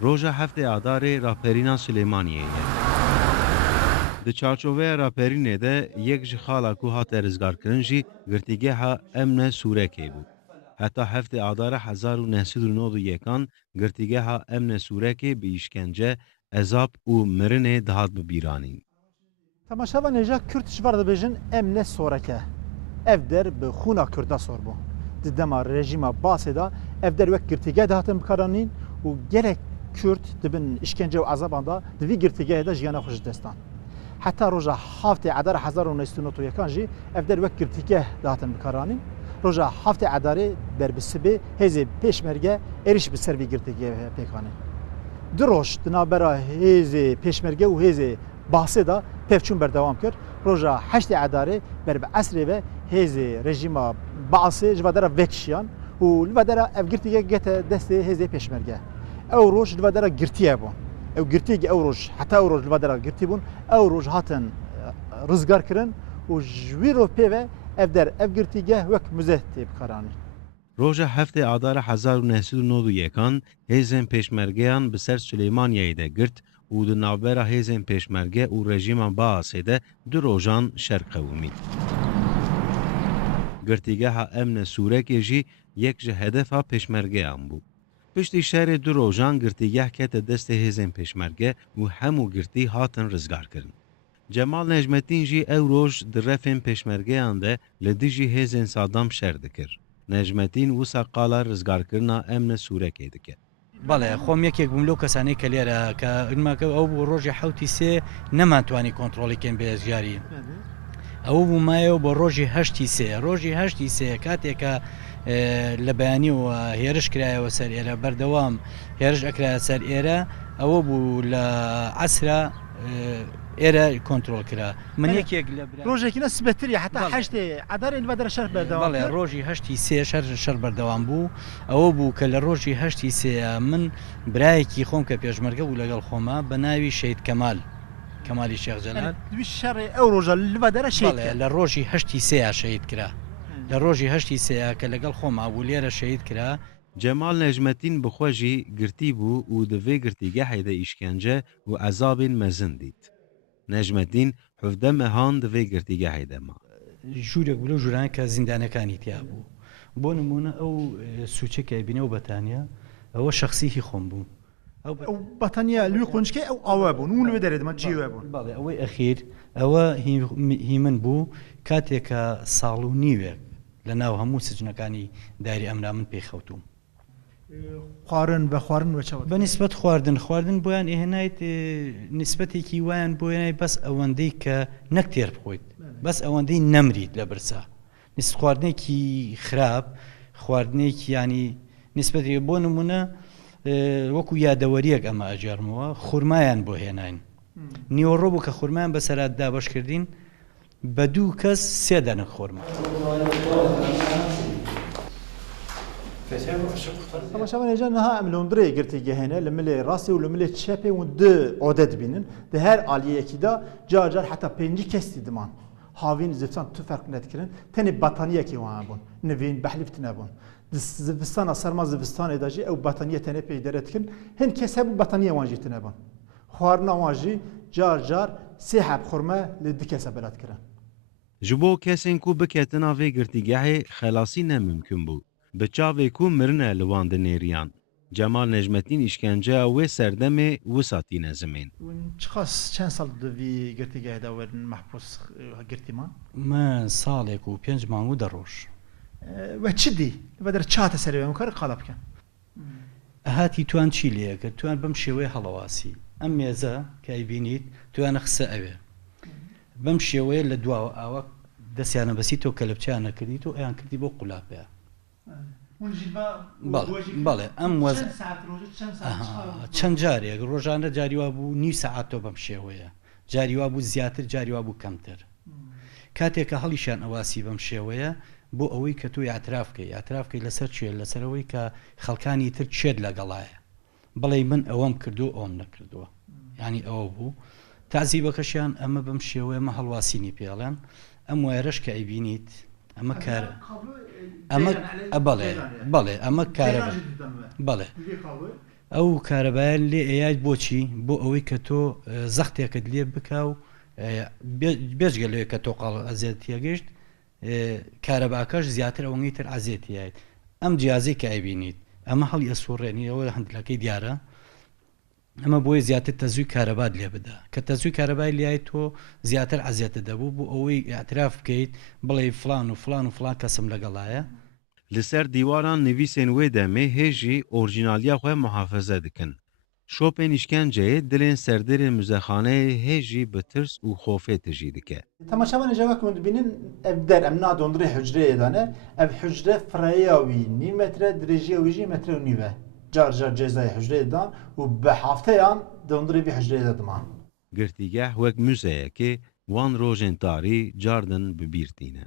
روژا هفته آدار راپرینا سلیمانیه د چارچوبه راپرینه ده یک جخالا کو هات رزگار کرنجی گرتیگه ها امن سوره که بو. حتی هفته آدار 1991 گرتیگه ها امن سوره که به işkence عذاب و مرن دهات ببیرانین. تماشاوا نجا Kürt ji bar dibêjin em ne soreke. Ev der bi xûna Kurda sor bû. Di dema rejîma Basê da ev der wek girtîgeh dihatin bikaranîn û gelek Kürt dibin işkence û ezaban da di vî girtîgehê de jiyana xwe ji destan. Heta roja haftê Edarê 1991 jî ev der wek girtîgeh dihatin bikaranîn. Roja haftê Edarê berbisibê hêzê pêşmerge êriş bi ser vî girtîgehê pêkanîn. Di roj di navbera hêzê pêşmerge û hêzê Basê da pevçûn berdewam kir. Roja heştê Edarê ber bi esrê ve hêzê rejîma Basê ji vedera vekişiyan û li vedera ev girtîgeh gete destê hêzê pêşmerge. Ew roj li vedera girtiye bûn. Ew girtîgeh ew roj heta ew roj li vedera girtî bûn. Ew roj hatin rizgar kirin û ji wî roj pêve ev der ev girtîgeh wek muzeh tê bikaranîn. روژا هفته آدار 1991 هیزن پیشمرگیان به سر سلیمانیه ده گرت و د ناوبره هیزن پیشمرگه و رژیم باعثه ده دو روژان شرقومی. گرتیگه ها امن سوره که جی یک جه هدف ها پیشمرگیان بو. پشتی شهر دو روژان گرتیگه که دست هیزن پیشمرگه و همو گرتی هاتن رزگار کرن. جمال نجمتین جی او روژ در رفن پیشمرگیان ده لدیجی هیزن صادام شردکر. نجمتین وسا قالا رزگار کرنا امن سوره که دکه. بله خۆم یەکێک بووم لەو کەسانەی کە لێرە کە ئەو بوو ڕۆژی حوتی سێ نەمانتوانی کۆنتترۆڵیکەم بێزیاری ئەوە بوو مایەوە بۆ ڕۆژی هەشتی سێ ڕۆژی هەشتی سێ کاتێکە لە بەیانیەوە هێرش کرایەوە سەر ئێرە بەردەوام هێرش ئەکرایە سەر ئێرە ئەوە بوو لە عەسرا ئێرە کۆنتترۆل کرا من یەکێک لە ڕۆژێکی نە سبەتری حتا هەشتێ عەدارێ لە بەدرە شەر بەردەوام بەڵێ ڕۆژی هەشتی سێ شەر بەردەوام بوو ئەوە بوو کە لە ڕۆژی هەشتی سێ من برایەکی خۆم کە پێشمەرگە بوو لەگەڵ خۆمە بە ناوی شەید کەمالی شێخ جەلال دوی شەڕێ ئەو ڕۆژە لە بەدرە شەید لە ڕۆژی هەشتی سێ شەید کرا لە ڕۆژی هەشتی سێ کە لەگەڵ خۆما بوو لێرە شەید کرا. جمال نجمتین بخواجی گرتی بو و دوی گرتیگه هیده işkence و عذاب مزن دید. نجمتین حفده مهان دوی گرتیگه هیده ما. ژوورێک بوو لەو ژوورانە کە زیندانەکانی تیا بوو. بۆ نمونە ئەو سوچێکە بینە و بەتانیا ئەوە شخصیهی خۆم بوو. ئەو بەتەنیا لوی قونچکە ئەو ئاوا بوون و لێ دەرێتمە جیوە بوون. بەڵێ ئەوەی ئەخیر ئەوە هی من بوو کاتێکە ساڵ و نیوێک لە ناو هەموو سجنەکانی داری ئەمرا من پێخەوتوم. خواردن بە خواردن وەچەوە بە نسبەت خواردن بۆیان ئێهێنایت نسبەتێکی وایان بۆیانای بەس ئەوەندەی کە نەک تێر بخۆیت بەس ئەوەندەی نەمریت لە برسا نسبت خواردنێکی خراپ خواردنێکی ینی نسبەتی بۆ نمونە وەکو یادەوەریەک ئەمە ئەجارمەوە خورمایان بۆ هێناین نیوەڕۆ بوو کە خورمایان بەسەرات دابەشکردین بە دوو کەس سێ دەنە خۆرمە. Ama şaban heyecan ha em Londra'ya girtiği hene lemle rası ve lemle çepe ve de adet binin de her aliye ki da car hatta penci kesti diman havin zifsan tu fark netkirin teni bataniye ki var bun nevin behlif tinabun zifstan sarma zifstan edacı ev bataniye teni peyder etkin hen kese bu bataniye vancı tinabun xwarna vancı car sehab xurma le dikese belat kirin جبو کسین کو بکتنا وی گرتیگه خلاصی نممکن بود. بچاوی کو مرنه لواند نیریان. جمال نجمتین işkence و سردم وساتی نزمین. چخاص چند سال دوی گرتیگه داورن محبوس گرتیمان؟ من سالێک و 5 مانگ و دەڕۆژ. و چی دی؟ بدر چات سری و مکار قلب کن. هاتی توان چی لیه کرد توان بم شێوەیە هەڵەواسی ئەم مێزە کە ئەیبینیت توانە خسە ئەوێ بەم شێوەیە لە دواوە ئاوە دەستیانە بەسیتەوە کە لە بچیانە کردیت و ئەیان کردی بۆ قولاپەیە. بەڵێ ئەم وەز چەند جارێک ڕۆژانە جاریوا بوو نیو سەعاتۆ بەم شێوەیە جاریوا بوو زیاتر جاریوا بوو کەمتر کاتێککە هەڵیشان ئەواسی بەم شێوەیە بۆ ئەوەی کە توی ئاعترافکەی لەسەر چێ لەسەرەوەی کە خەڵکانی تر چێت لەگەڵایە بڵێ من ئەوەم کردو ئەوم نەکردووە ینی ئەوە بوو تازیبەکەشیان ئەمە بەم شێوەیە هەڵواسینی پێڵێن ئەم وایرش کە ئەیبینیت ئەمە کار ئەمە بەڵێ ئەمە کارە بەڵێ ئەو کارەبایان لێ ئەیای بۆچی بۆ ئەوەی کە تۆ زەختێکت لێ بکە و بێژگە لێ کە تۆ قاڵ ئەزیەتیە گەشت کارەباکەش زیاتر ئەوەی تر ئازیێتیایت ئەم جیازەی کە ئەبینیت ئەمە هەڵی ئەسوڕێنیەوە هەندلەکەی دیارە ئەمە بۆی زیاتر تەزووی کارەبات لێ بدا کە تەزووی کارەبای لای تۆ زیاتر ئازیێتە دەبوو بۆ ئەوەی ئاعتراف بکەیت بڵێ فلان و فلان و فلان کەسم لەگەڵایە لەسەر دیواران نویسên wê demê hêjî orjinaliya xwe muhafaze dikin. Şopên îşkenceyê dilên serdirên muzexaneyê hêjî bi tirs û xofê tijî dike. Temaşava necava ku dibînin ev der em nadondirê hücreyê de ne ev hücre firaya wî nîv metre dirêjiya wî jî metre û nîv e. Car car cezayê hücreyê dan û bi hefteyan dondirê vî hücreyê de diman. Girtîgeh wek müzeyekê wan rojên tarî cardin bi bîr tîne.